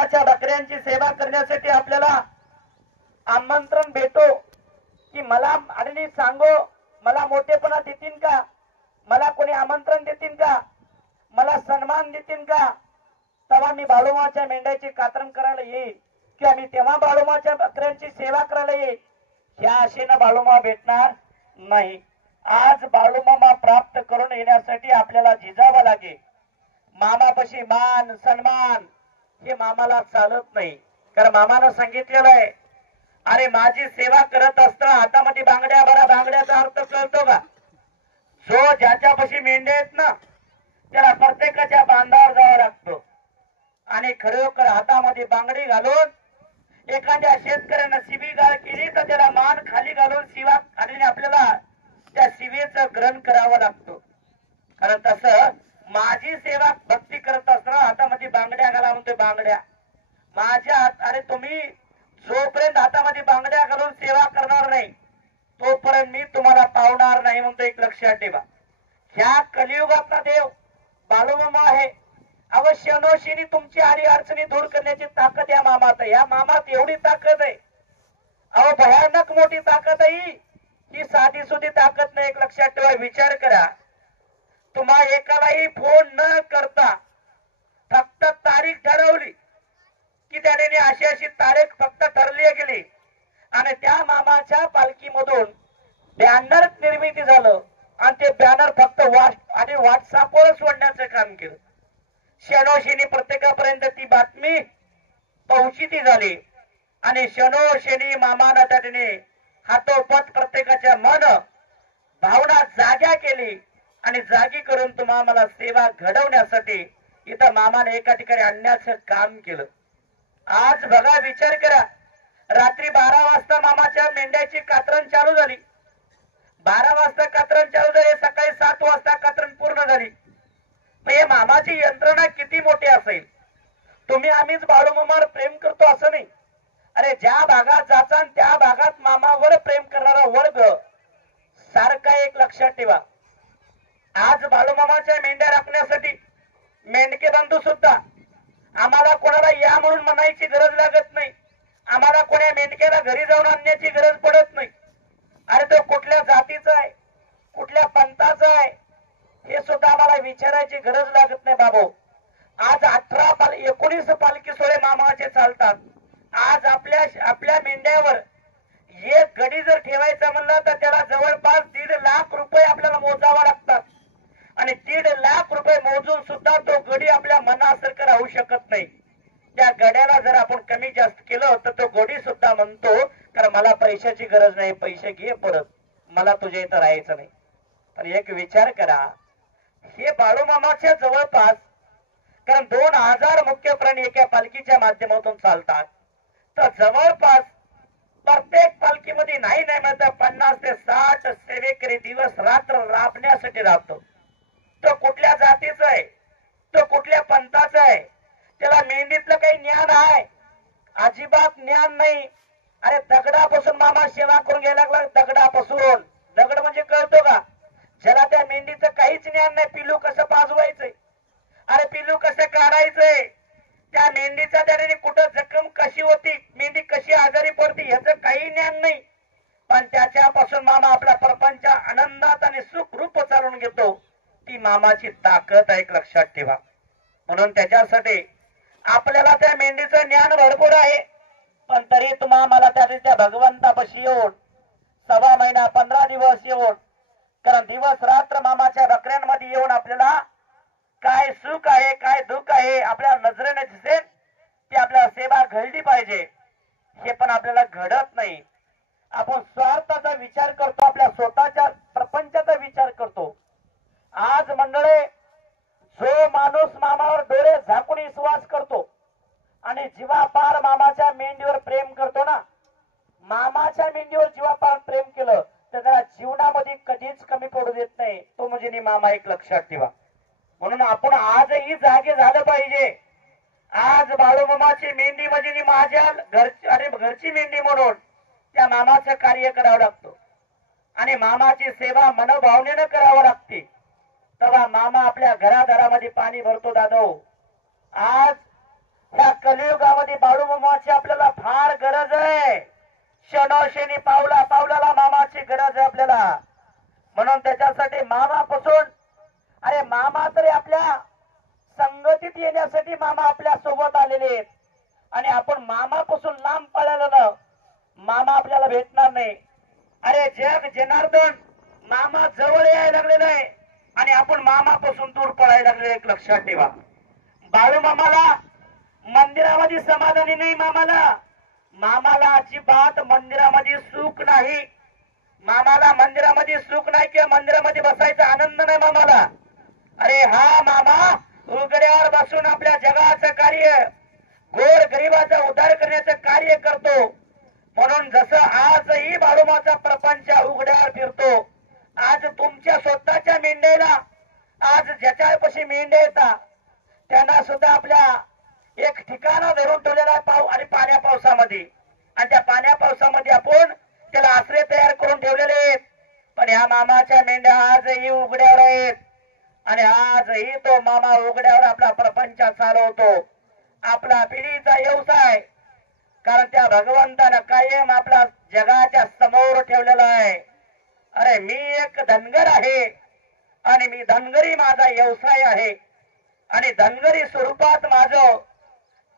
मामाच्या बकऱ्यांची सेवा करण्यासाठी आपल्याला आमंत्रण भेटो की मला आणि सांगो, मला मोठेपणा देतील का, मला कोणी आमंत्रण देतील का, मला सन्मान देतील का, तेव्हा मी बाळूमामाच्या मेंढ्याची कातरण करायला येईल किंवा मी तेव्हा बाळूमामाच्या बकऱ्यांची सेवा करायला येईल. ह्या आशेनं बाळूमामा भेटणार नाही. आज बाळूमामा प्राप्त करून येण्यासाठी आपल्याला झिजावं लागेल. मामापाशी मान सन्मान हे मामाला चालत नाही. कारण मामानं सांगितलेलं आहे, अरे माझी सेवा करत असताना हातामध्ये बांगड्या भरा. बांगड्याचा अर्थ कळतो का? जो ज्याच्यापाशी मेंढ्या आहेत ना त्याला प्रत्येकाच्या बांधावर जावं लागतं आणि खरोखर हातामध्ये बांगडी घालून एखाद्या शेतकऱ्यानं शिवी गाळ केली तर त्याला मान खाली घालून शिवा आणि आपल्याला त्या शिवेचं ग्रहण करावं लागतं. कारण तसं माझी सेवा भक्ती करत असताना हातामध्ये बांगड्या घाला म्हणतोय. बांगड्या माझ्या हात, अरे तुम्ही जोपर्यंत हातामध्ये बांगड्या घालून सेवा करणार नाही तोपर्यंत मी तुम्हाला पावणार नाही म्हणतो. एक लक्षात ठेवा. ह्या कलियुगातला देव बाळूमामा आहे. अवश्य अनोशिनी तुमची आडी अडचणी दूर करण्याची ताकद या मामात आहे. या मामात एवढी ताकद आहे, अहो भयानक मोठी ताकद आहे. ही साधी सुधी ताकद नाही. एक लक्षात ठेवा. विचार करा, तुम्हा एकालाही फोन न करता फक्त तारीख ठरवली की त्याने अशी अशी तारीख फक्त ठरली गेली आणि त्या मामाच्या पालखीमधून बॅनर निर्मिती झालं आणि ते बॅनर फक्त व्हॉट्सअपवर सोडण्याचं काम केलं. शनोशनी प्रत्येकापर्यंत ती बातमी पोहोचती झाली आणि शनोशनी मामानं त्याने हातोपत प्रत्येकाच्या मन भावना जाग्या केली आणि जागी करून तुम्हा मला सेवा घडवण्यासाठी इथं मामाने एका ठिकाणी आणण्याचं काम केलं. आज बघा, विचार करा, रात्री 12 वाजता मामाच्या मेंढ्याची कातरण चालू झाली. 12 वाजता कातरण चालू झाली, सकाळी 7 वाजता कातरण पूर्ण झाली. मग हे मामाची यंत्रणा किती मोठी असेल. तुम्ही आम्हीच बाळूमामावर प्रेम करतो असं नाही. अरे ज्या भागात जाचा त्या भागात मामावर प्रेम करणारा वर्ग सारखा. एक लक्षात ठेवा, आज बाळूमामाच्या मेंढ्या राखण्यासाठी मेंढके बंधू सुद्धा आम्हाला कोणाला या म्हणून म्हणायची गरज लागत नाही. आम्हाला कोण्या मेंढक्याला घरी जाऊन आणण्याची गरज पडत नाही. अरे तो कुठल्या जातीचा आहे, कुठल्या पंथाचा आहे हे सुद्धा आम्हाला विचारायची गरज लागत नाही. बाबू आज 19 पालखी सोहळे मामाचे चालतात. आज आपल्या मेंढ्यावर एक गडी जर ठेवायचा म्हणलं तर त्याला जवळपास 1.5 लाख रुपये आपल्याला मोजावा लागतात आणि 1.5 लाख रुपये मोजून सुद्धा तो गडी आपल्या मनासारखं राहू शकत नाही. त्या गड्याला जर आपण कमी जास्त केलं तर तो गडी सुद्धा म्हणतो, कारण मला पैशाची गरज नाही, पैसे घे परत, मला तुझ्या इथं राहायचं नाही. पण एक विचार करा, हे बाळूमामाच्या जवळपास, कारण 2000 मुख्य प्राणी एका पालखीच्या माध्यमातून चालतात, तर जवळपास प्रत्येक पालखीमध्ये नाही म्हणता 50 ते 60 सेवेकरी दिवस रात्र राबण्यासाठी राहतो. तो कुठल्या जातीचा आहे, तो कुठल्या पंथाचा आहे, त्याला मेंढीतलं काही ज्ञान आहे? अजिबात ज्ञान नाही. अरे दगडापासून मामा सेवा करून घ्यायला लागला. दगडापासून, दगड म्हणजे कळतो का? ज्याला त्या मेंढीचं काहीच ज्ञान नाही. पिल्लू कसं पाजवायचंय, अरे पिल्लू कसं काढायचंय, त्या मेंढीचा त्याने कुठं जखम कशी होती, मेंढी कशी आजारी पडती याचं काही ज्ञान नाही. पण त्याच्यापासून मामा आपला प्रपंच आनंदात आणि सुखरूप चालवून घेतो. ती मामाची ताकद आहे. एक लक्षात ठेवा. म्हणून त्याच्यासाठी आपल्याला त्या मेंढीचं ज्ञान भरपूर आहे, पण तरी तुम्हा मला त्या भगवंतापाशी येऊन 1.25 महिना 15 दिवस येऊन, कारण दिवस रात्र मामाच्या बकऱ्यांमध्ये येऊन आपल्याला काय सुख आहे काय दुःख आहे आपल्या नजरेने दिसेल ती आपल्याला सेवा घडली पाहिजे. हे पण आपल्याला घडत नाही. आपण स्वार्थाचा विचार करतो, आपल्या स्वतःच्या प्रपंचाचा विचार करतो. आज मंडळे, जो माणूस मामावर डोळे झाकून विश्वास करतो आणि जीवापार मामाच्या मेंढीवर प्रेम करतो ना, मामाच्या मेंढीवर जीवापार प्रेम केलं तर त्याला जीवनामध्ये कधीच कमी पडू देत नाही. तो म्हणजे मामा. एक लक्षात ठेवा. म्हणून आपण आजही जागे झालं पाहिजे. आज बाळूमामाची मेंढी म्हणजे माझ्या घरची मेंढी म्हणून त्या मामाचं कार्य करावं लागतं आणि मामाची सेवा मनोभावनेनं करावं लागते. तेव्हा मामा आपल्या घरादारामध्ये पाणी भरतो. दादो, आज ह्या कलियुगामध्ये त्याच्यासाठी बाळू मामाची आपल्याला फार गरज आहे. क्षणोक्षणी पावला पावलाला मामाची गरज आहे आपल्याला. म्हणून त्याच्यासाठी मामापासून, अरे मामा तरी आपल्या संगतीत येण्यासाठी मामा आपल्या सोबत आलेले आहेत. आणि आपण मामापासून लांब पळालेलं, मामा आपल्याला भेटणार नाही. अरे जग जनार्दन मामा जवळ यायला लागलेलं आहे आणि आपण मामापासून दूर पळायला लागले. एक लक्षात ठेवा, बाळू मामाला मंदिरामध्ये समाधानी नाही. मामाला अजिबात मंदिरामध्ये सुख नाही. मामाला मंदिरामध्ये सुख नाही किंवा मंदिरामध्ये बसायचा आनंद नाही मामाला. अरे हा मामा उघड्यावर बसून आपल्या जगाचं कार्य, गोर गरिबाचा उद्धार करण्याचं कार्य करतो. म्हणून जसं आजही बाळूमाचा प्रपंच उघड्यावर फिरतो, आज तुमच्या स्वतःच्या मेंढ्याला, आज ज्याच्यापाशी मेंढ्या येतात त्यांना सुद्धा आपल्या एक ठिकाणा धरून ठेवलेला आहे पाव आणि पाण्या पावसामध्ये. आणि त्या पाण्या पावसामध्ये आपण त्याला आश्रय तयार करून ठेवलेले आहेत. पण ह्या मामाच्या मेंढ्या आजही उघड्यावर आहेत आणि आजही तो मामा उघड्यावर आपला प्रपंच चालवतो, आपला पिढीचा व्यवसाय. कारण त्या भगवंतानं कायम आपला जगाच्या समोर ठेवलेला आहे. अरे मी एक धनगर आहे आणि मी धनगरी माझा व्यवसाय आहे आणि धनगरी स्वरूपात माझं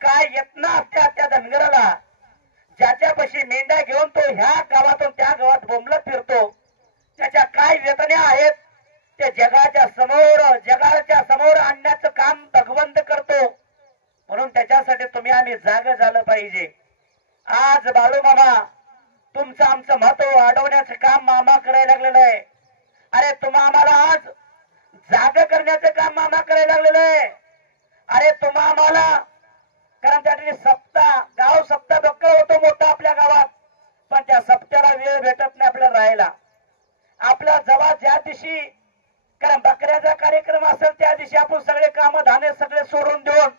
काय यत्न असतात त्या धनगराला, ज्याच्यापाशी मेंढ्या घेऊन तो ह्या गावातून त्या गावात बोंबलत फिरतो, त्याच्या काय वेदना आहेत ते जगाच्या समोर आणण्याचं काम भगवंत करतो. म्हणून त्याच्यासाठी तुम्ही आम्ही जाग झालं पाहिजे. आज बाळू मामा तुमचं आमचं महत्व वाढवण्याचं काम मामा करायला लागलेलं आहे. अरे तुम्हा आम्हाला आज जाग करण्याचं काम मामा करायला लागलेलं आहे. अरे तुम्हा आम्हाला, कारण त्या ठिकाणी सप्ताह, गाव सप्ताह बक्कळ होतो मोठा आपल्या गावात, पण त्या सप्त्याला वेळ भेटत नाही आपल्याला राहायला. आपल्या जवळ ज्या दिवशी कारण बकऱ्याचा कार्यक्रम असेल त्या दिवशी आपण सगळे काम धाने सगळे सोडून देऊन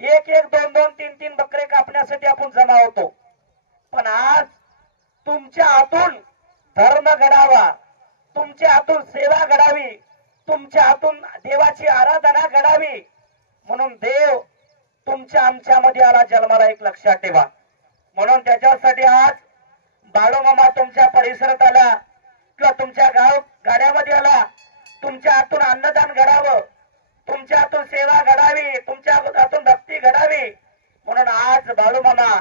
एक एक दोन दोन तीन तीन बकरे कापण्यासाठी आपण जमा होतो. पण आज तुमच्या हातून धर्म घडावा, तुमच्या हातून सेवा घडावी, तुमच्या हातून देवाची आराधना घडावी, म्हणून देव तुमच्या आमच्यामध्ये आला जन्माला. एक लक्षात ठेवा. म्हणून त्याच्यासाठी आज बाळू मामा तुमच्या परिसरात आला किंवा तुमच्या गाड्यामध्ये आला. तुमच्या हातून अन्नदान घडावं, तुमच्या हातून सेवा घडावी, तुमच्या हातून भक्ती घडावी. म्हणून आज बाळू मामा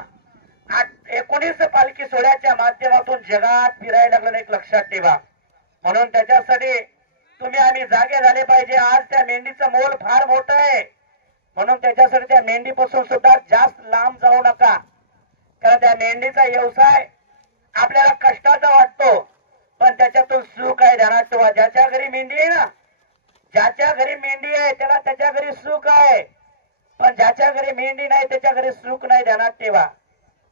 19 पालखी सोहळ्याच्या माध्यमातून जगात फिरायला लागलं. एक लक्षात ठेवा. म्हणून त्याच्यासाठी तुम्ही आम्ही जागे झाले पाहिजे. आज त्या मेंढीचं मोल फार मोठं आहे. म्हणून त्याच्यासाठी त्या मेंढीपासून सुद्धा जास्त लांब जाऊ नका. कारण त्या मेंढीचा व्यवसाय आपल्याला कष्टाचा वाटतो, पण त्याच्यातून सुख आहे. ध्यानात ठेवा, ज्याच्या घरी मेंढी आहे ना, ज्याच्या घरी मेंढी आहे त्याला त्याच्या घरी सुख आहे, पण ज्याच्या घरी मेंढी नाही त्याच्या घरी सुख नाही. ध्यानात ठेवा.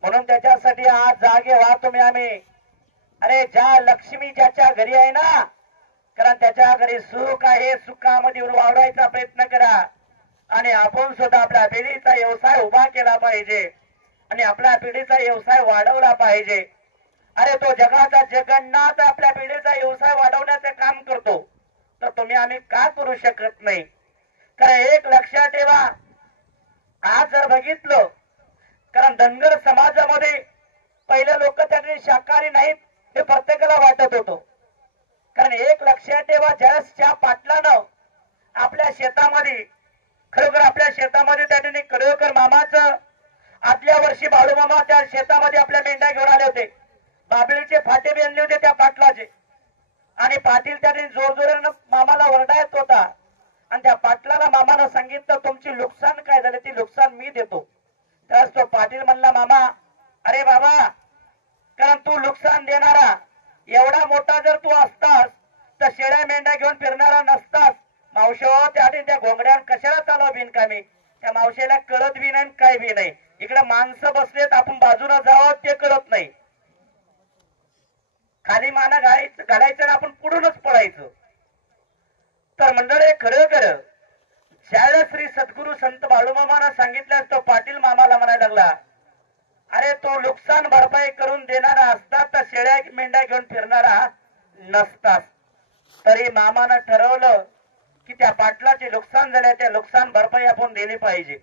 म्हणून त्याच्यासाठी आज जागे व्हा तुम्ही आम्ही. अरे ज्या लक्ष्मी ज्याच्या घरी आहे ना, कारण त्याच्या घरी सुख आहे, सुखामध्ये वाढवायचा प्रयत्न करा. आणि आपण सुद्धा आपल्या पिढीचा व्यवसाय उभा केला पाहिजे आणि आपल्या पिढीचा व्यवसाय वाढवला पाहिजे. अरे तो जगाचा जगन्नाथ आपल्या पिढीचा व्यवसाय वाढवण्याचे काम करतो, तर तुम्ही आम्ही का करू शकत नाही? कारण एक लक्षात ठेवा, आज जर बघितलं, कारण धनगर समाजामध्ये पहिले लोक त्यांनी शाकाहारी नाहीत हे प्रत्येकाला वाटत होतं. कारण एक लक्षात ठेवा, ज्यावेळेस त्या पाटलानं आपल्या शेतामध्ये, खरोखर आपल्या शेतामध्ये त्यांनी कडवकर मामाचं आदल्या वर्षी बाळू मामा त्या शेतामध्ये आपल्या मेंढ्या घेऊन आले होते. बाबळीचे फाटे बांधले होते त्या पाटलाचे, आणि पाटील त्यांनी जोरजोरानं मामाला ओरडायत होता. आणि त्या पाटलाला मामानं सांगितलं, तुमची नुकसान काय झाले ती नुकसान मी देतो. त्यावेळेस तो पाटील म्हणला, मामा अरे बाबा, कारण तू नुकसान देणारा एवढा मोठा जर तू असतास तर शेळ्या मेंढ्या घेऊन फिरणारा नसतास. मावशी त्या घोंगड्या कशाला चालवा बिनकामी? त्या मावशीला कळत बी नाही काय बी नाही. इकडे माणसं बसलेत, आपण बाजूला जावं ते कळत नाही. खाली माना घालायचं आपण पुढूनच पळायचं. तर मंडळी खरोखर ज्यावेळेस श्री सद्गुरु संत बाळूमामानं सांगितलं, तो पाटील मामाला म्हणायला लागला, अरे तो नुकसान भरपाई करून देणारा असतात तर शेळ्या मेंढ्या घेऊन फिरणारा नसतात. तरी मामानं ठरवलं की त्या पाटलाचे नुकसान झाले, त्या नुकसान भरपाई आपण दिली पाहिजे.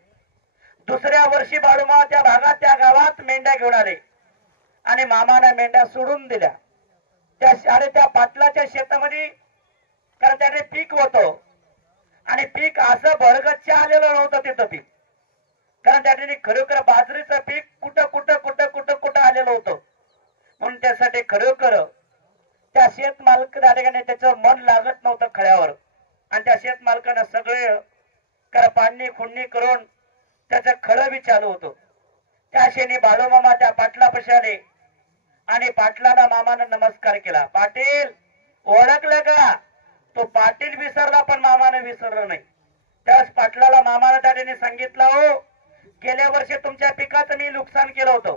दुसऱ्या वर्षी बाळूमामा त्या भागात त्या गावात मेंढ्या घेऊन आले आणि मामाने मेंढ्या सोडून दिल्या त्या पाटलाच्या शेतामध्ये. कारण त्याने पीक होतं आणि पीक असं भरगच्च आलेलं नव्हतं तिथं पीक. कारण त्याने खरोखर बाजरीचं पीक कुठं कुठं कुठं कुठं कुठं आलेलं होतं. म्हणून त्यासाठी खरोखर त्या शेत मालकाने त्याचं मन लागत नव्हतं खळ्यावर. आणि त्या शेत मालकानं सगळे पाणी खुंडणी करून त्याचं खळं बी चालू होतं. त्या शेणी बाळूमामा त्या पाटलापाशी आले आणि पाटलाला मामानं नमस्कार केला. पाटील ओळखलं का? तो पाटील विसरला पण मामाने विसरलं नाही. त्यावेळेस पाटलाला मामानं त्याने सांगितलं, हो गेल्या वर्षी तुमच्या पिकाचं मी नुकसान केलं होतं.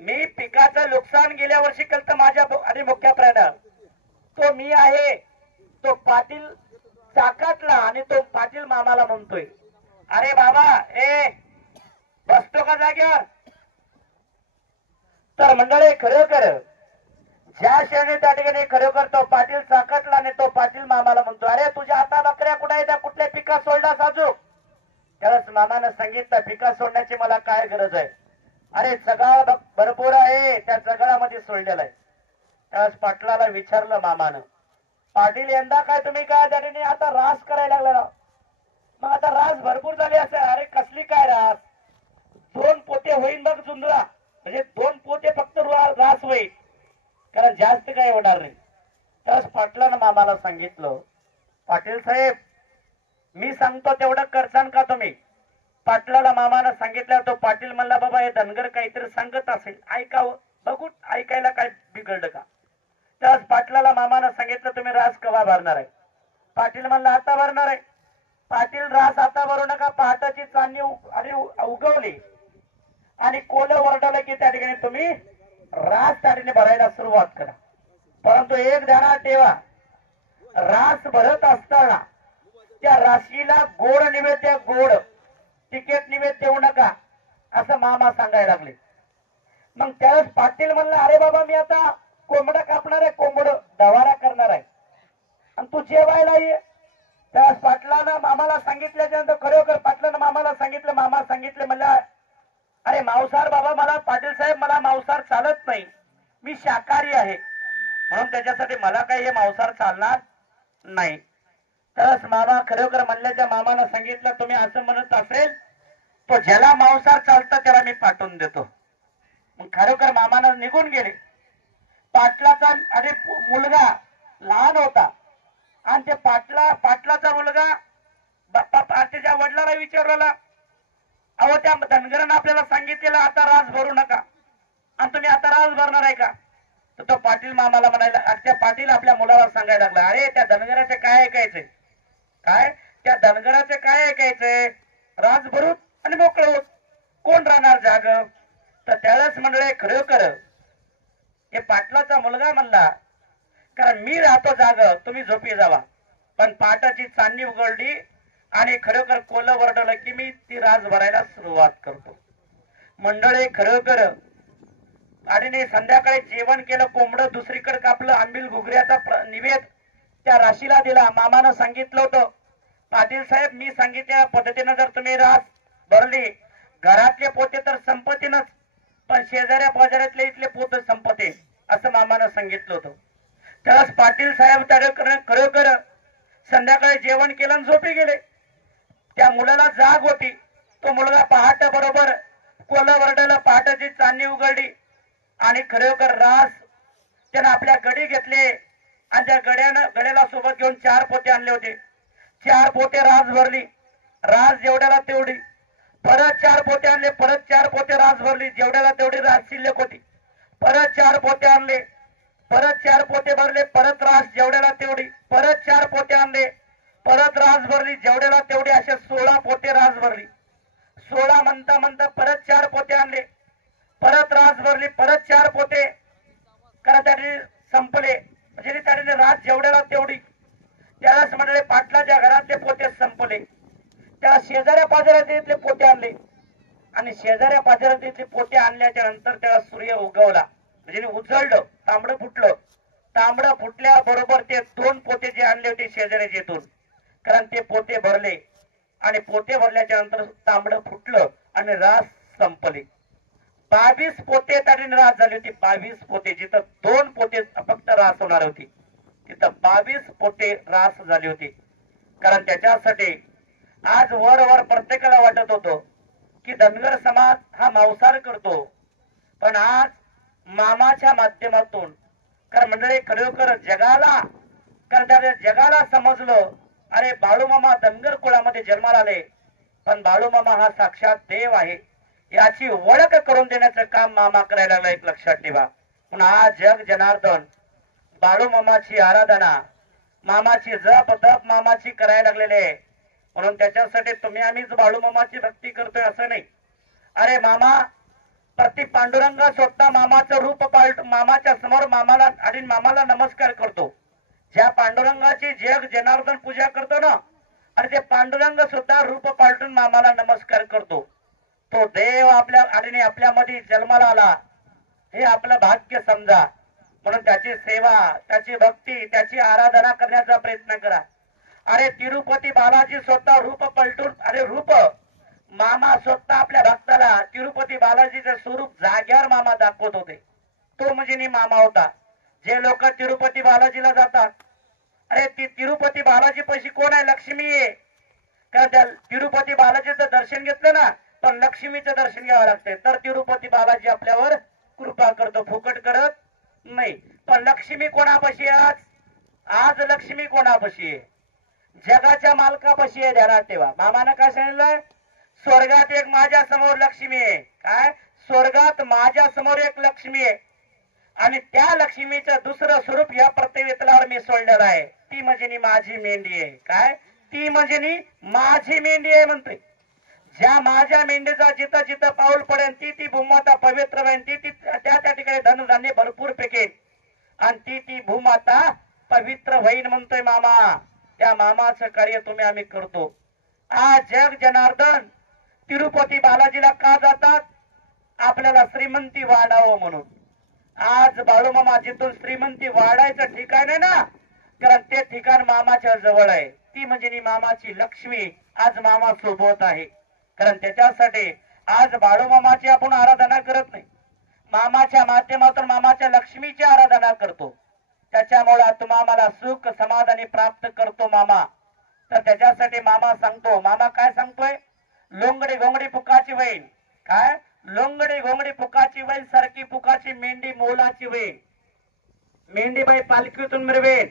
मी पिकाचं नुकसान गेल्या वर्षी केलं तर माझ्या आणि मुख्य प्राण तो मी आहे. तो पाटील चाकातला आणि तो पाटील मामाला म्हणतोय, अरे बाबा ए बसतो का जाग्यावर? तर मंडळी खरोखर ज्या क्षणी त्या ठिकाणी खरोखर तो पाटील चाकटला आणि तो पाटील मामाला म्हणतो, अरे तुझ्या आता बकऱ्या कुठे आहेत? कुठल्या पिका सोडला साजू? त्यावेळेस मामानं सांगितलं, पिका सोडण्याची मला काय गरज आहे? अरे सगळा भरपूर आहे, त्या सगळ्यामध्ये सोडलेला आहे. त्यावेळेस पाटलाला विचारलं मामानं, पाटील यंदा काय तुम्ही काय त्या ठिकाणी आता रास करायला लागला? मग आता रास भरपूर झाली असेल. अरे कसली काय रास? 2 पोते होईल मग जुंजरा, म्हणजे 2 पोते फक्त रास होईल, कारण जास्त काय होणार नाही. त्याच पाटलानं मामाला सांगितलं, पाटील साहेब मी सांगतो तेवढं करसान का तुम्ही? पाटलाला मामानं सांगितलं. तो पाटील म्हणला, बाबा हे धनगर काहीतरी सांगत असेल, ऐकावं बघू, ऐकायला काय बिघडलं का? त्याच पाटलाला मामानं सांगितलं, तुम्ही रास कवा भरणार आहे? पाटील म्हणला, आता भरणार आहे. पाटील रास आता भरू नका, पहाटाची चांदणी उगवली आणि कोलं वरडलं की त्या ठिकाणी तुम्ही रास त्या ठिकाणी भरायला सुरुवात करा. परंतु एक ध्यानात ठेवा, रास भरत असताना त्या राशीला गोड निवेद्य, गोड तिकीट निवेद्य देऊ नका असं मामा सांगायला लागले. मग त्यावेळेस पाटील म्हणला, अरे बाबा मी आता कोंबड कापणार आहे, कोंबड दवारा करणार आहे आणि तू जेवायला ये. त्यावेळेस पाटलानं मामाला सांगितल्याच्या नंतर खरोखर पाटलानं मामाला सांगितलं. मामा सांगितले म्हणला, अरे मांसाहार बाबा मला पाटील साहेब मला मांसाहार चालत नाही, मी शाकाहारी आहे, म्हणून त्याच्यासाठी मला काही हे मांसाहार चालणार नाही. तरच मामा खरोखर म्हणल्याच्या मामानं सांगितलं, तुम्ही असं म्हणत असेल तो ज्याला मांसाहार चालतं त्याला मी पाठवून देतो. मग खरोखर मामानं निघून गेले. पाटलाचा आणि मुलगा लहान होता आणि ते पाटलाचा मुलगा त्याच्या वडिलाला विचारला, अहो त्या धनगरानं आपल्याला सांगितलेलं आता रास भरू नका आणि तुम्ही आता रास भरणार आहे का? तर तो पाटील मामाला म्हणायला, त्या पाटील आपल्या मुलाला सांगायला लागला, अरे त्या धनगराचे काय ऐकायचंय? काय त्या धनगराचे काय ऐकायचंय? रास भरू आणि मोकळं होत, कोण राहणार जाग? तर त्यावेळेस मंडळी खरोखर हे पाटलाचा मुलगा म्हणला, कारण मी राहतो जाग, तुम्ही झोपी जावा. पण पाटाची चांदणी उघडली आणि खरोखर कोलं वरडलं की मी ती रास भरायला सुरुवात करतो. मंडळी खरोखर आणि संध्याकाळी जेवण केलं, कोंबडं दुसरीकडे कापलं, आंबील घुगऱ्याचा निवेद त्या राशीला दिला. मामानं सांगितलं होतं, पाटील साहेब मी सांगितल्या पद्धतीनं जर तुम्ही रास भरली, घरातले पोते तर संपत्तीनच, पण शेजाऱ्या बाजारातले इथले पोते संपते असं मामानं सांगितलं होतं. त्यावेळेस पाटील साहेब खरोखर संध्याकाळी जेवण केलं आणि झोपी गेले. त्या मुलाला जाग होती. तो मुलगा पहाटे बरोबर कोलं वरडलं, पहाटाची चांदणी उघडली आणि खरोखर रास त्यानं आपल्या गडी घेतले आणि त्या गड्याला सोबत घेऊन 4 पोते आणले होते. 4 पोते रास भरली, रास जेवढ्याला तेवढी. परत 4 पोते आणले, परत 4 पोते रास भरली, जेवढ्याला तेवढी रास शिल्लक होती. परत 4 पोते आणले, परत 4 पोते भरले, परत रास जेवढ्याला तेवढी. परत 4 पोते आणले, परत रास भरली, जेवढ्याला तेवढी. असे 16 पोते रास भरली. 16 म्हणता म्हणता परत 4 पोते आणले, परत रास भरली, परत 4 पोते त्याने संपले, म्हणजे त्याने रास जेवढ्याला तेवढी. त्यावेळेस म्हणाले पाटलाच्या घरातले पोते संपले. त्याला शेजाऱ्या पाजाऱ्यातले पोते आणले आणि शेजाऱ्या पाजाऱ्यातले पोते आणल्याच्या नंतर त्याला सूर्य उगवला, म्हणजे उजळलं, तांबडं फुटलं. तांबडं फुटल्या बरोबर ते 2 पोते जे आणले होते शेजाऱ्याचे 2, कारण ते पोते भरले आणि पोते भरल्याच्या नंतर तांबड फुटलं आणि रास संपली. 22 पोते तरी रास झाली होती. 22 पोते. जिथं 2 पोते फक्त रास होणार होती तिथं 22 पोते रास झाली होती. कारण त्याच्यासाठी आज वर प्रत्येकाला वाटत होतं की धनगर समाज हा मांसाहार करतो, पण आज मामाच्या माध्यमातून कारण मंडळी खरोखर जगाला कारण त्या जगाला समजलं अरे बाळूमामा धनगर कुळामध्ये जन्माला आले, पण बाळूमामा हा साक्षात देव आहे याची ओळख करून देण्याचं काम मामा करायला लागला. एक लक्षात ठेवा. म्हणून आज जग जनार्दन बाळूमामाची आराधना, मामाची जप तप मामाची करायला लागलेले. म्हणून त्याच्यासाठी तुम्ही आम्हीच बाळूमामाची भक्ती करतोय असं नाही. अरे मामा प्रति पांडुरंग स्वतः मामाचं रूप पालट मामाच्या समोर मामाला आणि मामाला नमस्कार करतो. ज्या पांडुरंगाची जग जनार्दन पूजा करतो ना, आणि ते पांडुरंग सुद्धा रूप पालटून मामाला नमस्कार करतो. तो देव आपल्या आणि आपल्यामध्ये जन्माला आला हे आपलं भाग्य समजा. म्हणून त्याची सेवा, त्याची भक्ती, त्याची आराधना करण्याचा प्रयत्न करा. अरे तिरुपती बालाजी स्वतः रूप पलटून अरे रूप मामा स्वतः आपल्या भक्ताला तिरुपती बालाजीचं स्वरूप जाग्यावर मामा दाखवत होते. तो म्हणजे मामा होता. जे लोक तिरुपती बालाजीला जातात, अरे ती तिरुपती बालाजी पैशी कोण आहे? लक्ष्मी आहे. कारण त्या तिरुपती बालाजीचं दर्शन घेतलं ना पण लक्ष्मीचं दर्शन घ्यावं लागतंय, तर तिरुपती बालाजी आपल्यावर कृपा करतो, फुकट करत नाही. पण लक्ष्मी कोणापाशी आज? आज लक्ष्मी कोणापाशी आहे? जगाच्या मालकापाशी आहे. ध्यानात ठेवा. मामानं काय सांगितलंय? स्वर्गात एक माझ्या समोर लक्ष्मी आहे. काय? स्वर्गात माझ्या समोर एक लक्ष्मी आहे आणि त्या लक्ष्मीचं दुसरं स्वरूप या प्रतिवेतलावर मी सोडलेलं आहे. ती म्हणजे माझी मेंढी आहे. काय? ती म्हणजे माझी मेंढी आहे म्हणते. ज्या माझ्या मेंढीचा जिथं जिथं पाऊल पडेल ती ती भूमाता पवित्र होईल, ती ती त्या ठिकाणी धनधान्य भरपूर पेकेल आणि ती भूमाता पवित्र होईल म्हणतोय मामा. त्या मामाचं कार्य तुम्ही आम्ही करतो. आज जग जनार्दन तिरुपती बालाजीला का जातात? आपल्याला श्रीमंती वाढावं म्हणून. आज बाळूमामा जिथून श्रीमंती वाढायचं ठिकाण आहे ना, कारण ते ठिकाण मामाच्या जवळ आहे. ती म्हणजे मामाची लक्ष्मी आज मामा सोबत आहे. कारण त्याच्यासाठी आज बाळूमामाची आपण आराधना करत नाही, मामाच्या माध्यमातून मामाच्या लक्ष्मीची आराधना करतो. त्याच्यामुळे तुम्हाला सुख समाधानी प्राप्त करतो मामा. तर त्याच्यासाठी मामा सांगतो. मामा काय सांगतोय? लोंगडी घोंगडी पुकाची वैन. काय? लोंगडी घोंगडी पुकाची वैन सारखी पुकाची मेंढी मोलाची वैन. मेंढी बाई पालखीतून मिरवेन.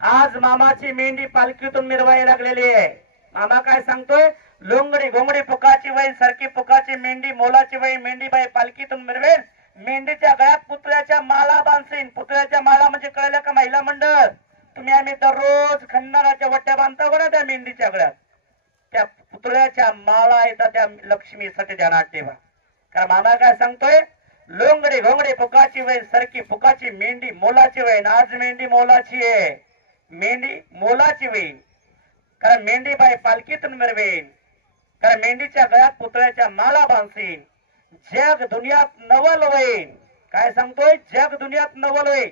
आज मामाची मेंढी पालखीतून मिरवायला लागलेली आहे. मामा काय सांगतोय? लोंगडी घोंगडी पुकाची वैन सारखी पुकाची मेंढी मोलाची वैन. मेंढी बाई पालखीतून मिरवेन. मेंढीच्या गळ्यात पुतळ्याच्या माळा बांधशील. पुतळ्याच्या माळा म्हणजे कळलं का? महिला मंडळ तुम्ही आम्ही दररोज खंडाराच्या वट्या बांधता ना त्या मेंढीच्या गळ्यात, त्या पुतळ्याच्या माळा येतात त्या लक्ष्मीसाठी. ध्यानात ठेवा. कारण मामा काय सांगतोय? लोंगडी घोंगडी पुकाची वैन सारखी पुकाची मेंढी मोलाची वैन. आज मेंढी मोलाची आहे. मेंढी मोलाची वैन. कारण मेंढी बाई पालखीतून मिरवेन. कारण मेंढीच्या गळ्यात पुतळ्याच्या माळा बांधशील. जग दुनियात नवल होईल. काय सांगतोय? जग दुनियात नवल होईल.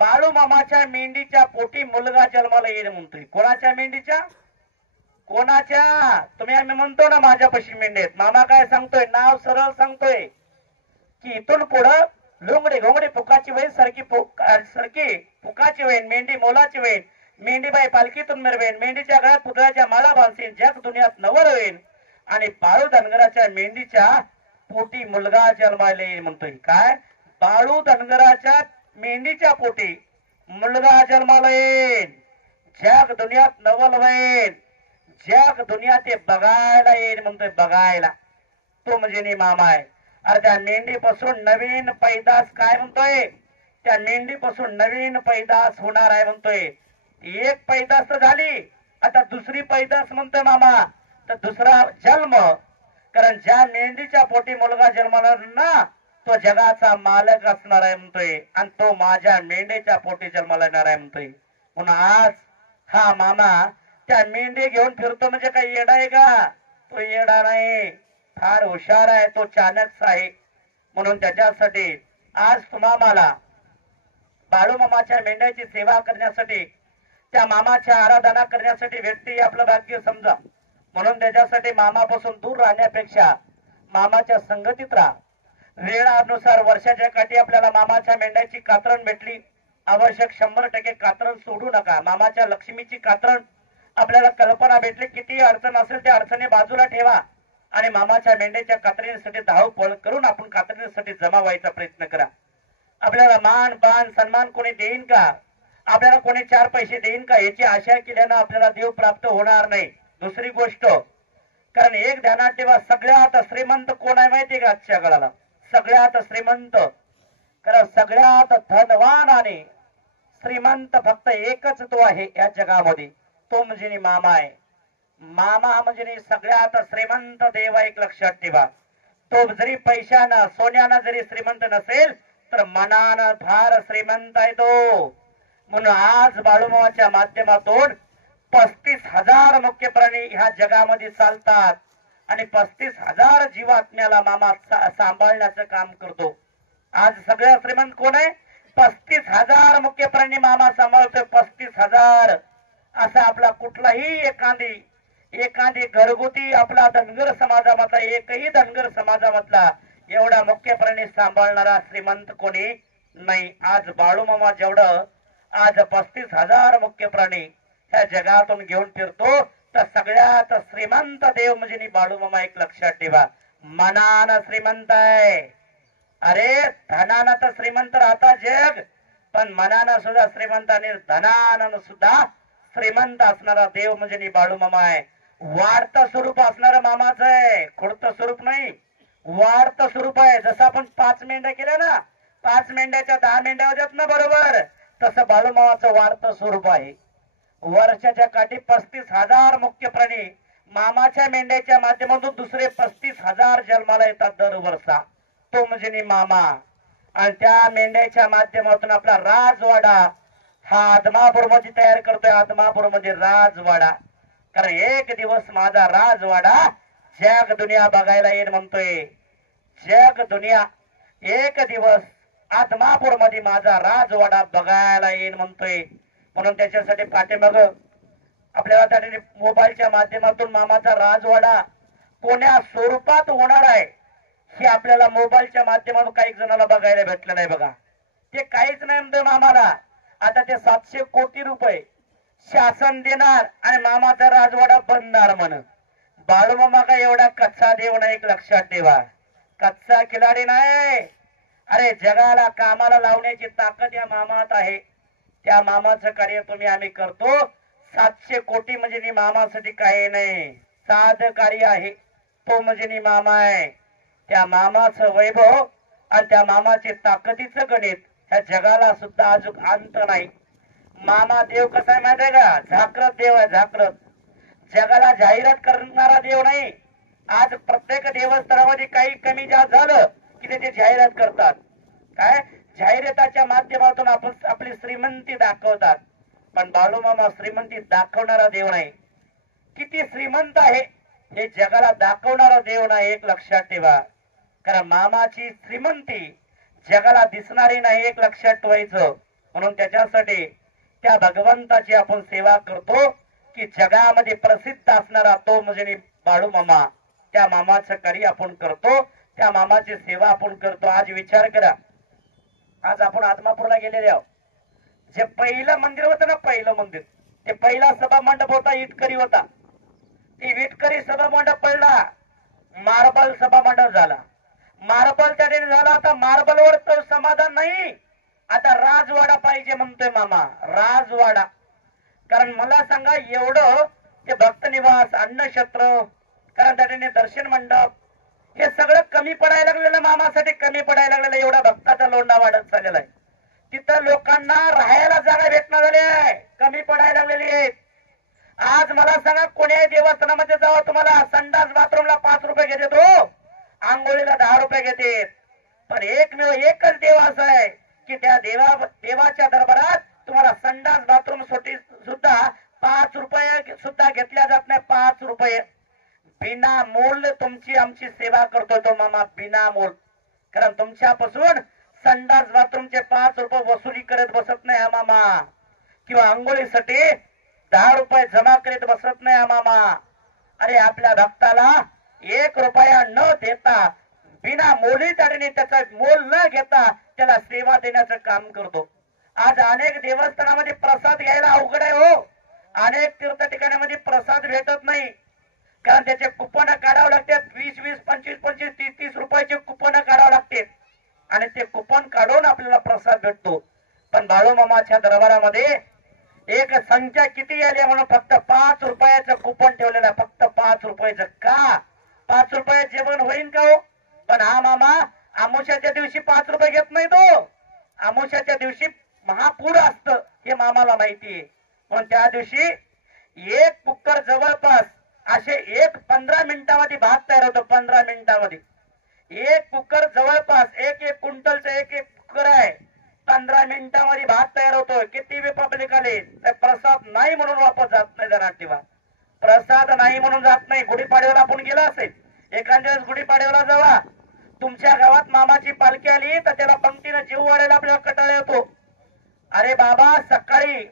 बाळू मामाच्या मेंढीच्या पोटी मुलगा जन्माला येईल म्हणतोय. कोणाच्या मेंढीच्या? कोणाच्या? तुम्ही आम्ही म्हणतो ना माझ्यापाशी मेंढी आहेत. मामा काय सांगतोय? नाव सरळ सांगतोय की इथून पुढं लोंगडी घोंगडी पुकाची वैन सारखी पुकाची वैन, मेंढी मोलाची वैन. मेंढीबाई पालखीतून मिरवेन. मेंढीच्या गळ्यात पुतळ्याच्या माळा बांधशील. जग दुनियात नवल होईल आणि बाळू धनगराच्या मेंढीच्या पोटी मुलगा जन्माला येईल म्हणतोय. काय? बाळू धनगराच्या मेंढीच्या पोटी मुलगा जन्माला येईल. जग दुनियात नवल होईल. जग दुनिया ते बघायला येईल म्हणतोय. बघायला. तो म्हणजे मामा आहे. अरे त्या मेंढीपासून नवीन पैदास काय म्हणतोय? त्या मेंढीपासून नवीन पैदास होणार आहे म्हणतोय. एक पैदास तर झाली, आता दुसरी पैदास म्हणतोय मामा. तर दुसरा जन्म. कारण ज्या मेंढीच्या पोटी मुलगा जन्माला ना तो जगाचा मालक असणार आहे म्हणतोय आणि तो माझ्या मेंढीच्या पोटी जन्माला येणार आहे म्हणतोय. म्हणून आज हा मामा त्या मेंढी घेऊन फिरतो म्हणजे काही येडा आहे का? तो येडा नाही, फार हुशार आहे. तो चाणक्य आहे. म्हणून त्याच्यासाठी आज तुम्हाला बाळू मामाच्या मेंढ्याची सेवा करण्यासाठी, त्या मामाच्या आराधना करण्यासाठी व्यक्ती आपलं भाग्य समजा. म्हणून त्याच्यासाठी मामापासून दूर राहण्यापेक्षा मामाच्या संगतीत राहा. वेळानुसार वर्षाच्या काठी आपल्याला मामाच्या मेंढ्याची कातरण भेटली, आवश्यक 100% कातरण सोडू नका. मामाच्या लक्ष्मीची कातरण आपल्याला कल्पना भेटली, किती अडचण असेल त्या अडचणी बाजूला ठेवा आणि मामाच्या मेंढ्याच्या कातरणीसाठी धावपळ करून आपण कातरणीसाठी जमा व्हायचा प्रयत्न करा. आपल्याला मान पान सन्मान कोणी देईन का, आपल्याला कोणी 4 पैसे देईन का, याची आशा केल्यानं आपल्याला देव प्राप्त होणार नाही. दुसरी गोष्ट, कारण एक ध्यानात ठेवा, सगळ्यात श्रीमंत कोण आहे माहिती का आजच्या काळाला? सगळ्यात श्रीमंत, कारण सगळ्यात धनवान आणि श्रीमंत फक्त एकच तो आहे या जगामध्ये, तो म्हणजे मामा आहे. मामा म्हणजे सगळ्यात श्रीमंत देव. एक लक्षात ठेवा, तो जरी पैशानं सोन्यानं जरी श्रीमंत नसेल तर मनानं फार श्रीमंत आहे तो. म्हणून आज बाळूमामाच्या माध्यमातून 35,000 मुख्य प्राणी ह्या जगामध्ये चालतात आणि 35,000 जीवात्म्याला मामा सांभाळण्याचं काम करतो. आज सगळ्यात श्रीमंत कोण आहे? 35,000 मुख्य प्राणी मामा सांभाळतोय. 35,000 असा आपला कुठलाही एखादी घरगुती आपला धनगर समाजामधला, एकही धनगर समाजामधला एवढा मुख्य प्राणी सांभाळणारा श्रीमंत कोणी नाही. आज बाळूमामा जेवढं आज 35,000 मुख्य प्राणी ह्या जगातून घेऊन फिरतो, तर सगळ्यात श्रीमंत देव म्हणजे बाळूमामा. एक लक्षात ठेवा, मनानं श्रीमंत आहे. अरे धनानं तर श्रीमंत राहता जग, पण मनानं सुद्धा श्रीमंत आणि धनानं सुद्धा श्रीमंत असणारा देव म्हणजे बाळूमामा आहे. वाढतं स्वरूप असणारं मामाच आहे, खुडतं स्वरूप नाही, वाढतं स्वरूप आहे. जसं आपण 5 मेंढ्या केल्या ना, 5 मेंढ्याच्या 10 मेंढ्या होत्यात ना, बरोबर, तसं बाळूमामाचं वाढतं स्वरूप आहे. वर्षाच्या काठी 35,000 मुख्य प्राणी मामाच्या मेंढ्याच्या माध्यमातून दुसरे 35,000 जन्माला येतात दरवर्षा, तो म्हणजे मामा. आणि त्या मेंढ्याच्या माध्यमातून आपला राजवाडा हा आदमापूर मध्ये तयार करतोय. आदमापूर मध्ये राजवाडा, कारण एक दिवस माझा राजवाडा जग दुनिया बघायला येईल म्हणतोय. जग दुनिया एक दिवस आदमापूर मध्ये माझा राजवाडा बघायला येईल म्हणतोय. म्हणून त्याच्यासाठी पाठीमाग आपल्याला त्या मोबाईलच्या माध्यमातून मामाचा राजवाडा कोण्या स्वरूपात होणार आहे हे आपल्याला मोबाईलच्या माध्यमातून काही जणांना बघायला भेटलं नाही. बघा, ते काहीच नाही म्हणतोय मामाला. आता ते 700 कोटी रुपये शासन देणार आणि मामाचा राजवाडा बनणार म्हणून. बाळूमामा का एवढा कच्चा देव नाही, एक लक्षात ठेवा, कच्चा खिलाडी नाही. अरे जगाला कामाला लावण्याची ताकद या मामात आहे. त्या मामाचं कार्य तुम्ही आम्ही करतो. 700 कोटी म्हणजे मामासाठी काही नाही, साधं कार्य आहे, तो म्हणजे मामा आहे. त्या मामाचं वैभव आणि त्या मामाचे ताकदीचं गणित ह्या जगाला सुद्धा अजून अंत नाही. मामा देव कसा आहे माहिती आहे का? झाक्रत देव आहे, झाक्रत. जगाला जाहिरात करणारा देव नाही. आज प्रत्येक देवस्थानामध्ये काही कमी जास्त झालं की ते जाहिरात करतात. काय जाहिराताच्या माध्यमातून आपण आपली श्रीमंती दाखवतात. पण बाळूमामा श्रीमंती दाखवणारा देव नाही. किती श्रीमंत आहे हे जगाला दाखवणारा देव नाही, एक लक्षात ठेवा. कारण मामाची श्रीमंती जगाला दिसणारी नाही, एक लक्षात ठेवायचं. म्हणून त्याच्यासाठी त्या भगवंताची आपण सेवा करतो की जगामध्ये प्रसिद्ध असणारा तो म्हणजे बाळूमामा. त्या मामाचं कार्य आपण करतो, त्या मामाची सेवा आपण करतो. आज विचार करा, आज आपण आदमापूरला गेलेले आहोत. जे पहिलं मंदिर होतं ना, पहिलं मंदिर, ते पहिला सभा मंडप होता, इटकरी होता. ते विटकरी सभा मंडप पडला, मार्बल सभा मंडप झाला. मार्बल त्या ठिकाणी झाला. आता मार्बलवर तो समाधान नाही, आता राजवाडा पाहिजे म्हणतोय मामा, राजवाडा. कारण मला सांगा, एवढं ते भक्त निवास, अन्नक्षेत्र, कारण त्या ठिकाणी दर्शन मंडप, हे सगळं कमी पडायला लागलेलं, मामासाठी कमी पडायला लागलेलं. एवढा भक्ताचा लोंढा वाढत चाललेला आहे. तिथं लोकांना राहायला जागा भेटणार झाली आहे, कमी पडायला लागलेली आहे. आज मला सांगा, कोण्याही देवस्थानामध्ये जावं, तुम्हाला संडास बाथरूमला 5 रुपये घेते, तो आंघोळीला 10 रुपये घेते. पण एकच देव असा आहे की त्या देवाच्या दरबारात तुम्हाला संडास बाथरूम सुद्धा 5 रुपये सुद्धा घेतल्या जात नाही. 5 रुपये बिना मोल तुमची आमची सेवा करतो तो मामा, बिना मोल. कारण तुमच्यापासून संडास बाथरूमचे 5 रुपये वसुली करत बसत नाही हा मामा, किंवा आंघोळीसाठी 10 रुपये जमा करीत बसत नाही हा मामा. अरे आपल्या भक्ताला 1 रुपया न देता बिना मोलीसाठी त्याचा मोल न घेता त्याला सेवा देण्याचं काम करतो. आज अनेक देवस्थानामध्ये प्रसाद घ्यायला अवघड आहे हो. अनेक तीर्थ ठिकाणामध्ये प्रसाद भेटत नाही, कारण त्याचे कुपन काढावं लागतात. 20-20, 25-25, 30-30 रुपयाचे कुपन काढावं लागते आणि ते कुपन काढून आपल्याला प्रसाद भेटतो. पण बाळूमामाच्या दरबारामध्ये एक संख्या किती आली म्हणून फक्त 5 रुपयाचं कुपन ठेवलेलं आहे. फक्त 5 रुपयाचं. का 5 रुपये जेवण होईल का हो? पण हा मामा अमावस्याच्या दिवशी 5 रुपये घेत नाही. तो अमावस्याच्या दिवशी महापूर असतं हे मामाला माहितीये. पण त्या दिवशी 1 कुकर जवळपास असे 15 मिनिटामध्ये भात तयार होतो. 15 मिनिटामध्ये 1 कुकर जवळपास 1 क्विंटलचं 1 कुकर आहे. 15 मिनिटामध्ये भात तयार होतोय. किती बी पब्लिक आले तर प्रसाद नाही म्हणून वापस जात नाही. जरा ठेवा, प्रसाद नाही म्हणून जात नाही. गुढीपाडव्याला आपण गेला असेल, एखाद्या वेळेस गुढीपाडव्याला जावा, तुमच्या गावात मामाची पालखी आली तर त्याला पंक्तीनं जीव वाढायला आपल्याला कटाळा येतो. अरे बाबा, सकाळी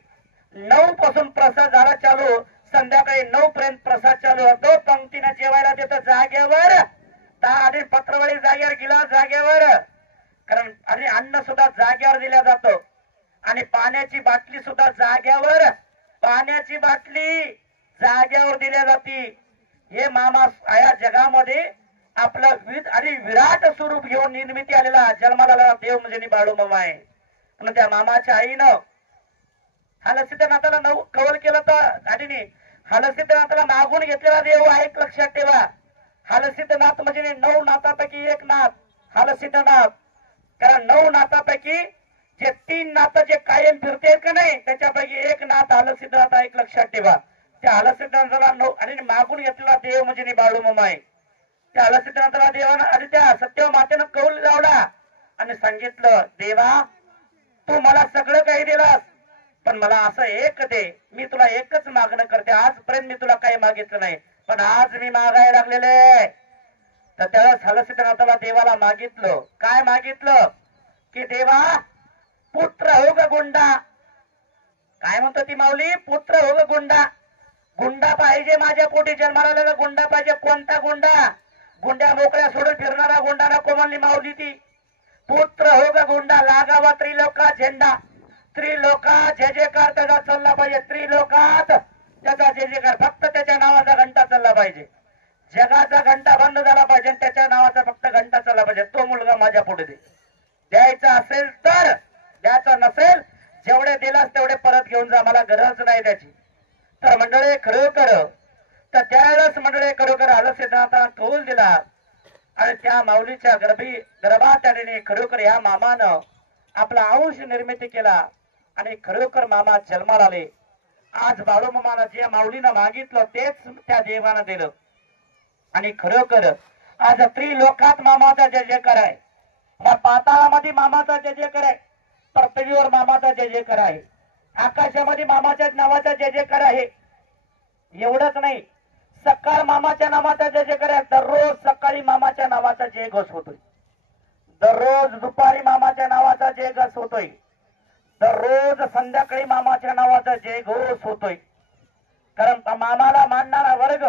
9 पासून प्रसाद झाला चालू, संध्याकाळी 9 पर्यंत प्रसाद चालू होतो. पंक्तीनं जेवायला देतं जागेवर, आणि पत्रवळी जागेवर, गिलास जागेवर, कारण आणि अन्न सुद्धा जागेवर दिल्या जातं आणि पाण्याची बाटली सुद्धा जागेवर, पाण्याची बाटली जागेवर दिल्या जाते. हे मामा या जगामध्ये आपलं आणि विराट स्वरूप घेऊन निर्मिती आलेला जन्माला देव म्हणजे बाळूमामा आहे. म्हणून त्या मामाच्या आईनं हलसिद्धनाथाला कवल केलं तर आणि हलसिद्धनाथाला मागून घेतलेला देव आहे. एक लक्षात ठेवा, हलसिद्धनाथ म्हणजे 9 नाथापैकी एक नाथ हलसिद्धनाथ. कारण 9 नाथापैकी जे 3 नाथ जे कायम फिरते का नाही, त्याच्यापैकी एक नाथ हलसिद्धनाथ. एक लक्षात ठेवा, त्या हलसिद्धनाथाला आणि मागून घेतलेला देव म्हणजे बाळूमामा आहे. त्या हलसिद्धनाथाला देवानं आणि त्या सत्यव मातेनं कौल लावला आणि सांगितलं, देवा तू मला सगळं काही दिलास, पण मला असं एक दे. मी तुला एकच मागणं करते. आजपर्यंत मी तुला काही मागितलं नाही, पण आज मी मागायला लागलेले. तर त्यावेळेस हलसिद्धनाथाला देवाला मागितलं. काय मागितलं? की देवा पुत्र हो ग गुंडा. काय म्हणतो ती माऊली? पुत्र हो ग गुंडा. गुंडा पाहिजे माझ्या पोटी जन्माला आलेला गुंडा पाहिजे. कोणता गुंडा? गुंड्या मोकळ्या सोडून फिरणारा गुंडा नको म्हणली माऊली ती. पुत्र हो ग गुंडा, लागावा त्रिलोका झेंडा. त्रिलोकात जय जयकार त्याचा चालला पाहिजे. त्रिलोकात त्याचा जय जयकार, फक्त त्याच्या नावाचा घंटा चालला पाहिजे. जगाचा घंटा बंद झाला पाहिजे, त्याच्या नावाचा फक्त घंटा चालला पाहिजे. तो मुलगा माझ्या पुढे दे. द्यायचा असेल तर, द्यायचं नसेल जेवढे दिलास तेवढे परत घेऊन जा, मला गरज नाही त्याची. तर मंडळी खरोखर तर त्यावेळेस मंडळी खरोखर हलसिद्धनाथाला कौल दिला आणि त्या माऊलीच्या गर्भात त्याने खरोखर या मामानं आपला अंश निर्मिती केला आणि खरोखर मामा जन्माला आले. आज बाळूमामानं जे माऊलीनं मागितलं तेच त्या देवानं दिलं आणि खरोखर आज त्रिलोकात मामाचा जय जयकार आहे. या पाताळामध्ये मामाचा जय जयकार आहे, पृथ्वीवर मामाचा जय जयकार आहे, आकाशामध्ये मामाच्या नावाचा जय जयकार आहे. एवढंच नाही, सकाळ मामाच्या नावाचा जय जयकार आहे. दररोज सकाळी मामाच्या नावाचा जय घोष होतोय. दररोज दुपारी मामाच्या नावाचा जय घोष होतोय. दररोज संध्याकाळी मामाच्या नावाचा जय घोष होतोय. कारण मामाला मानणारा वर्ग,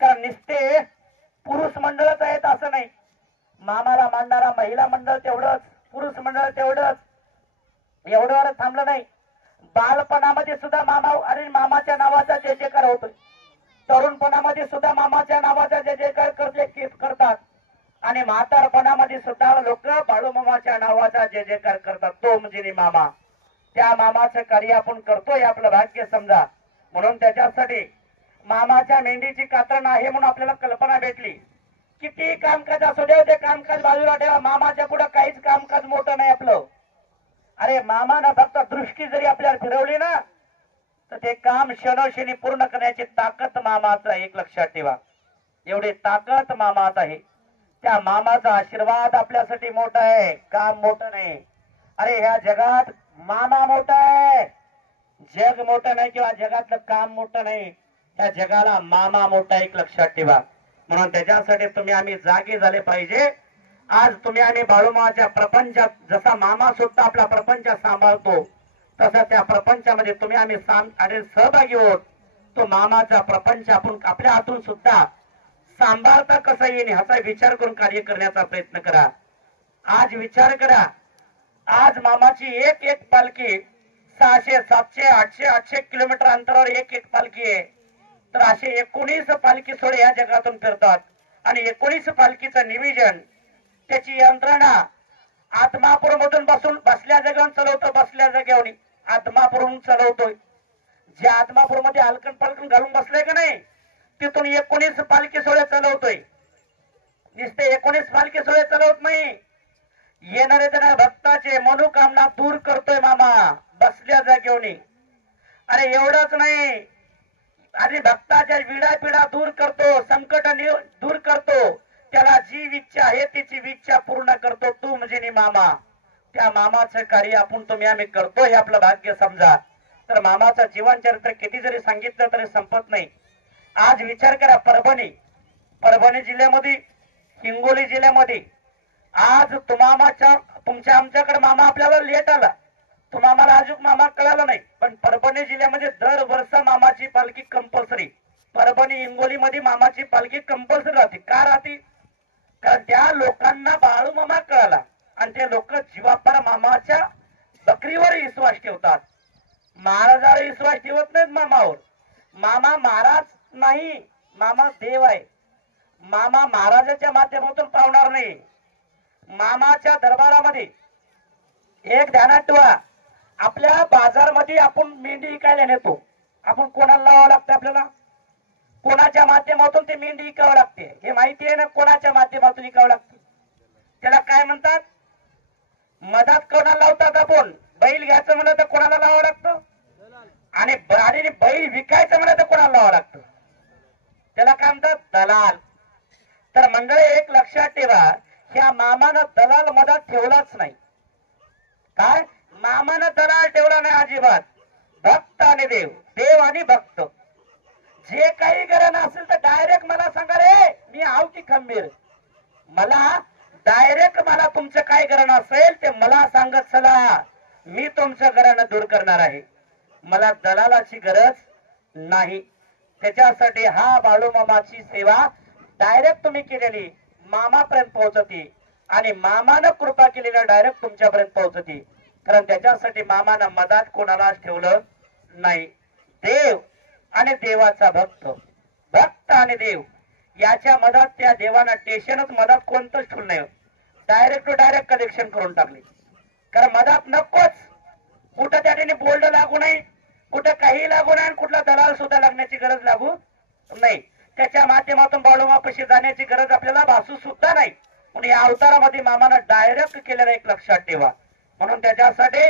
कारण निस्ते पुरुष मंडळच आहेत असं नाही. मामाला मानणारा महिला मंडळ तेवढंच, पुरुष मंडळ तेवढंच. एवढ्यावर थांबलं नाही. बालपणामध्ये सुद्धा मामा आणि मामाच्या नावाचा जय जयकार होतोय. तरुणपणामध्ये सुद्धा मामाच्या नावाचा जय जयकार करतात आणि म्हातारपणामध्ये सुद्धा लोक बाळूमामाच्या नावाचा जय जयकार करतात. तो म्हणजे मामा. त्या मामाचं कार्य आपण करतोय, आपलं भाग्य समजा. म्हणून त्याच्यासाठी मामाच्या मेंढीची कातरण आहे म्हणून आपल्याला कल्पना भेटली. किती कामकाज असू द्या, ते कामकाज बाजूला ठेवा. मामाच्या पुढे काहीच कामकाज मोठं नाही आपलं. अरे मामानं फक्त दृष्टी जरी आपल्याला फिरवली ना, तर ते काम क्षणोक्षणी पूर्ण करण्याची ताकद मामाचा. एक लक्षात ठेवा, एवढी ताकद मामात आहे. त्या मामाचा आशीर्वाद आपल्यासाठी मोठा आहे, काम मोठं नाही. अरे ह्या जगात मामा मोठा आहे, जग मोठं नाही किंवा जगातलं काम मोठं नाही. त्या जगाला मामा मोठा. एक लक्षात ठेवा. म्हणून त्याच्यासाठी तुम्ही आम्ही जागे झाले पाहिजे. आज तुम्ही आम्ही बाळूमामाच्या प्रपंचात, जसा मामा सुद्धा आपला प्रपंच सांभाळतो, तसा त्या प्रपंचामध्ये तुम्ही आम्ही सहभागी होत. तो मामाचा प्रपंच आपण आपल्या हातून सुद्धा सांभाळता कसा येईल ह्याचा विचार करून कार्य करण्याचा प्रयत्न करा. आज विचार करा, आज मामाची एक एक पालखी 600 700 800 800 किलोमीटर अंतरावर एक एक पालखी आहे. तर असे 19 पालखी सोडे या जगातून फिरतात आणि 19 पालखीचं नियोजन त्याची यंत्रणा आत्मापूर मधून बसल्या जागेवर चालवतो. बसल्या जागेवर आत्मापूरहून चालवतोय. ज्या आत्मापूर मध्ये हलकन पालकन घालून बसलाय का नाही तिथून 19 पालखी सोहळे चालवतोय. नुसते 19 पालखी सोहळे चालवत नाही, येणारे त्यांना भक्ताचे मनोकामना दूर करतोय मामा बसल्या जागेवर. अरे एवढंच नाही, आणि भक्ताच्या विडा पिडा दूर करतो, संकट दूर करतो. त्याला जी इच्छा आहे त्याची इच्छा पूर्ण करतो तू म्हणजे मामा. त्या मामाचं कार्य आपण तुम्ही आम्ही करतो हे आपलं भाग्य समजा. तर मामाचं जीवन चरित्र किती जरी सांगितलं तरी संपत नाही. आज विचार करा, परभणी जिल्ह्यामध्ये, हिंगोली जिल्ह्यामध्ये आज तुमच्या आमच्याकडे मामा आपल्याला लेट आला, तुम्हाला अजून मामा कळाला नाही. पण परभणी जिल्ह्यामध्ये दर वर्ष मामाची पालखी कंपल्सरी, परभणी हिंगोली मध्ये मामाची पालखी कंपल्सरी राहते. का राहते? कारण त्या लोकांना बाळू मामा कळाला आणि ते लोक जीवापार मामाच्या बकरीवर विश्वास ठेवतात. महाराजावर विश्वास ठेवत नाहीत मामावर. मामा महाराज नाही, मामा देव आहे. मामा महाराजाच्या माध्यमातून पावणार नाही. मामाच्या दरबारामध्ये एक ध्यानात ठेवा, आपल्या बाजारमध्ये आपण मेंढी विकायला नेतो, आपण कोणाला लावावं लागतं? आपल्याला कोणाच्या माध्यमातून ते मेंढी विकावं लागते हे माहिती आहे ना? कोणाच्या माध्यमातून विकावं लागते त्याला काय म्हणतात? मधात कोणाला लावतात? आपण बैल घ्यायचं म्हणलं तर कोणाला लावावं लागतं, आणि बैल विकायचं म्हणलं तर कोणाला लावावं लागतं? त्याला काय म्हणतात? दलाल. तर मंडळी एक लक्षात ठेवा, ह्या मामानं दलाल मधात ठेवलाच नाही. काय मामानं दलाल ठेवला नाही अजिबात. भक्त आणि देव, देव आणि भक्त. जे काही गरज असेल तर डायरेक्ट मला सांगा, रे मी आव की खंबीर. मला डायरेक्ट मला तुमचं काय गरज असेल ते मला सांगत चला, मी तुमचं गरज दूर करणार आहे. मला दलालाची गरज नाही. त्याच्यासाठी हा बाळू मामाची सेवा डायरेक्ट तुम्ही केलेली मामापर्यंत पोहोचती आणि मामानं कृपा केलेल्या डायरेक्ट तुमच्यापर्यंत पोहोचती. कारण त्याच्यासाठी मामानं मधात कोणालाच ठेवलं नाही. देव आणि देवाचा भक्त, भक्त आणि देव याच्या मधात त्या देवानं स्टेशनच मधात कोणतंच ठेवलं नाही. डायरेक्ट टू डायरेक्ट कनेक्शन करून टाकले. कारण मधात नकोच, कुठं त्या ठिकाणी बोल्ड लागू नाही, कुठं काही लागू नाही, कुठला दलाल सुद्धा लागण्याची गरज लागू नाही. त्याच्या माध्यमातून बाळूमापाशी जाण्याची गरज आपल्याला भासू सुद्धा नाही. म्हणून या अवतारामध्ये मामानं डायरेक्ट केलेलं एक लक्षात ठेवा. म्हणून त्याच्यासाठी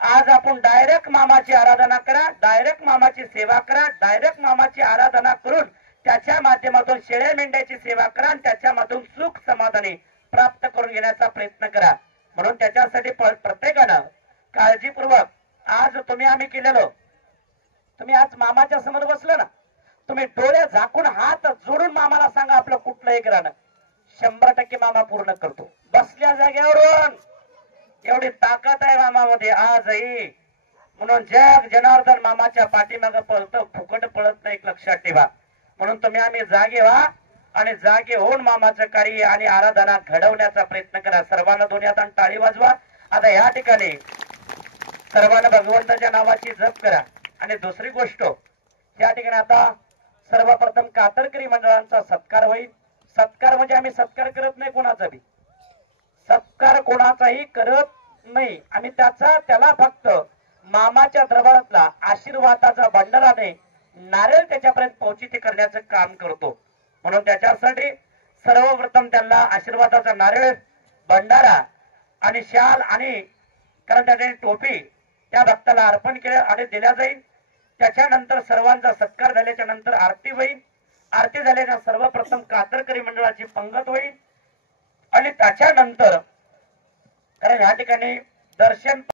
आज आपण डायरेक्ट मामाची आराधना करा, डायरेक्ट मामाची सेवा करा, डायरेक्ट मामाची आराधना करून त्याच्या माध्यमातून शेळ्या मेंढ्याची सेवा करा आणि त्याच्यामधून सुख समाधानी प्राप्त करून घेण्याचा प्रयत्न करा. म्हणून त्याच्यासाठी प्रत्येकानं काळजीपूर्वक आज तुम्ही आम्ही केलेलो, तुम्ही आज मामाच्या समोर बसलो ना, तुम्ही डोळे झाकून हात जोडून मामाला सांगा आपलं कुठलंही ग्रहण 100% मामा पूर्ण करतो. बसल्या जागेवरून एवढी ताकद आहे मामामध्ये आजही. म्हणून जग जनार्दन मामाच्या पाठीमागे पळतं, फुकट पळत नाही, लक्षात ठेवा. म्हणून तुम्ही आम्ही जागे व्हा आणि जागे होऊन मामाचं कार्य आणि आराधना घडवण्याचा प्रयत्न करा. सर्वांना दोन्ही हातांनी टाळी वाजवा. आता या ठिकाणी सर्वांना भगवंताच्या नावाची जप करा. आणि दुसरी गोष्ट, या ठिकाणी आता सर्वप्रथम कातरकरी मंडळांचा सत्कार होईल. सत्कार म्हणजे आम्ही सत्कार करत नाही कोणाचा बी, सत्कार कोणाचाही करत नाही आम्ही. त्याला फक्त मामाच्या दरबारातला आशीर्वादाचा भंडाराने नारळ त्याच्यापर्यंत पोहोचित करण्याचं काम करतो. म्हणून त्याच्यासाठी सर्वप्रथम त्यांना आशीर्वादाचा नारळ, भंडारा आणि शाल आणि कारण त्याने टोपी त्या भक्ताला अर्पण केलं आणि दिल्या जाईल. त्याच्यानंतर सर्वांचा सत्कार झाल्याच्या नंतर आरती होईल. आरती झाल्याच्या सर्वप्रथम कातरकरी मंडळाची पंगत होईल आणि त्याच्यानंतर कारण या ठिकाणी दर्शन